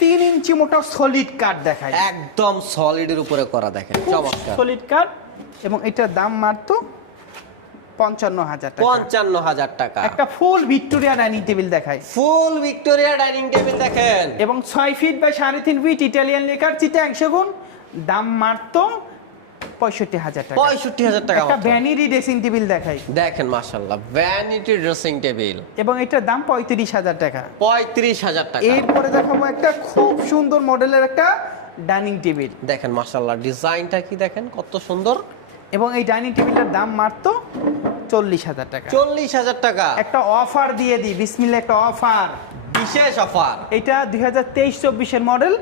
3 ইঞ্চি মোটা সলিড কাঠ দেখাই, একদম সলিডের উপরে করা, দেখেন চমৎকার সলিড কাঠ। এবং এটার দাম মাত্র 55,000 টাকা। 55,000 টাকা। একটা ফুল ভিক্টোরিয়া ডাইনিং টেবিল দেখাই, ফুল ভিক্টোরিয়া ডাইনিং টেবিল দেখেন, এবং 6 feet by 3.5 feet Italian lacquer Chittagong সেগুন, দাম মাত্র 65,000 টাকা। 65,000 টাকা। একটা ভ্যানিটি ড্রেসিং টেবিল দেখাই, দেখেন মাশাআল্লাহ ভ্যানিটি ড্রেসিং টেবিল, এবং এটার দাম 35,000 টাকা। 35,000 টাকা। এরপরে দেখাবো একটা খুব সুন্দর মডেলের একটা ডাইনিং টেবিল, দেখেন মাশাআল্লাহ ডিজাইনটা কি দেখেন কত সুন্দর, এবং এই ডাইনিং টেবিলটার দাম মাত্র 40,000 টাকা। 40,000 টাকা। একটা অফার দিয়ে দিই, বিসমিল্লাহ, একটা অফার, বিশেষ অফার। এটা 2023-24 এর মডেল,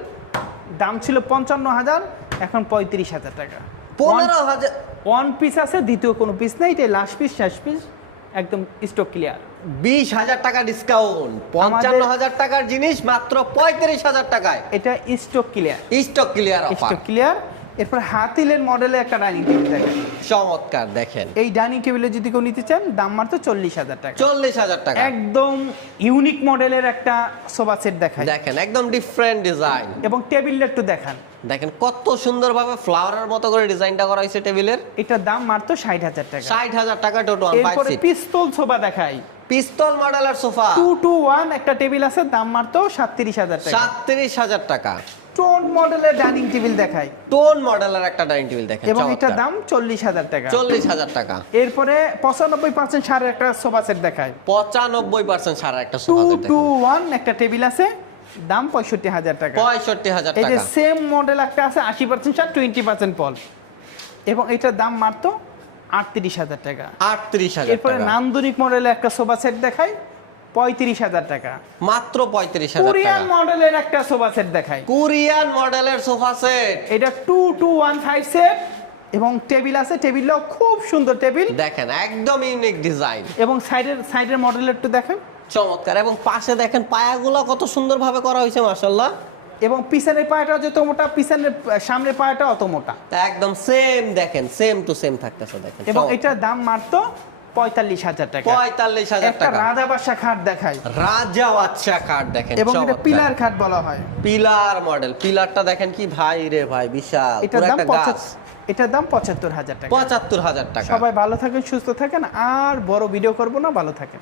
দাম ছিল 55,000, এখন 35,000 টাকা। 15,000। ওয়ান পিস আছে, দ্বিতীয় কোনো পিস নেই, এটা লাস্ট পিস, শেষ পিস, একদম স্টক ক্লিয়ার। 20,000 টাকা ডিসকাউন্ট, 55,000 টাকার জিনিস মাত্র 35,000 টাকায়। এটা stock clear, stock clear offer. Stock clear. এরপর হাতিলের মডেলে একটা ডাইনিং টেবিল দেখেন, চমৎকার দেখেন। এই ডাইনিং টেবিলে যদি কেউ নিতে চান, দাম মাত্র 40,000 টাকা। 40,000 টাকা। একদম ইউনিক মডেলের একটা সোফা সেট দেখায়, দেখেন একদম ডিফারেন্ট ডিজাইন, এবং টেবিলটা একটু দেখান, দেখেন কত সুন্দরভাবে ফ্লাওয়ারের মতো করে ডিজাইনটা করা হয়েছে টেবিলের। এটার দাম মাত্র 60,000 টাকা। 60,000 টাকা টোটাল 5 এরপরে সিট। পিস্তল সোফা দেখাই, পিস্তল মডেলের সোফা 2-to-1 একটা টেবিল আছে, দাম মাত্র 37,000 টাকা। 37,000 টাকা। টোন মডেলের ডাইনিং টেবিল দেখাই, টোন মডেলের একটা ডাইনিং টেবিল দেখেন, এবং এটার চমৎকার। দাম 40,000 টাকা। 40,000 টাকা। এরপরে 95% ছাড়ের একটা সোফা সেট দেখাই, 95% ছাড়া একটা সোফা সেট দেখেন, 2-to-1 একটা টেবিল আছে, দাম 65,000 টাকা। 65,000 এই যে টাকা। সেম মডেল একটা আছে, 80% ছাড়, 20% পল, এবং এটার দাম মাত্র 38,000 টাকা। 38,000 এরপরে টাকা। নান্দনিক মডেলের একটা সোফা সেট দেখাই, 35,000 টাকা। মাত্র 35,000 কোরিয়ান টাকা। মডেলের একটা সোফা সেট দেখাই, কোরিয়ান মডেলের সোফা সেট, এটা 2-to-1 5 সেট, এবং টেবিল আছে, টেবিলটাও খুব সুন্দর টেবিল, দেখেন একদম ইউনিক ডিজাইন, এবং সাইডের মডেলের একটু দেখেন, চমৎকার। এবং পাশে দেখেন পায়াগুলো কত সুন্দরভাবে করা হয়েছে মাশাআল্লাহ। এবং পিছনের পায়াটা যত মোটা, পিছনের সামনের পায়াটা অত মোটা, তা একদম সেম দেখেন, সেম টু সেম থাকতেছে দেখেন। এবং চমৎকার। এটার দাম মাত্র 45,000 টাকা। 45,000 একটা টাকা। রাজা বাদশা খাট দেখাই, রাজা বাচ্চা কাঠ দেখেন, এবং এটা চমৎকার। পিলার খাট বলা হয়। পিলার মডেল, পিলারটা দেখেন কি ভাই রে ভাই, বিশাল এটার পুরো দাম একটা গাছ। এটার দাম 75,000 টাকা। 75,000 টাকা। সবাই ভালো থাকেন, সুস্থ থাকেন, আর বড় ভিডিও করব না, ভালো থাকেন।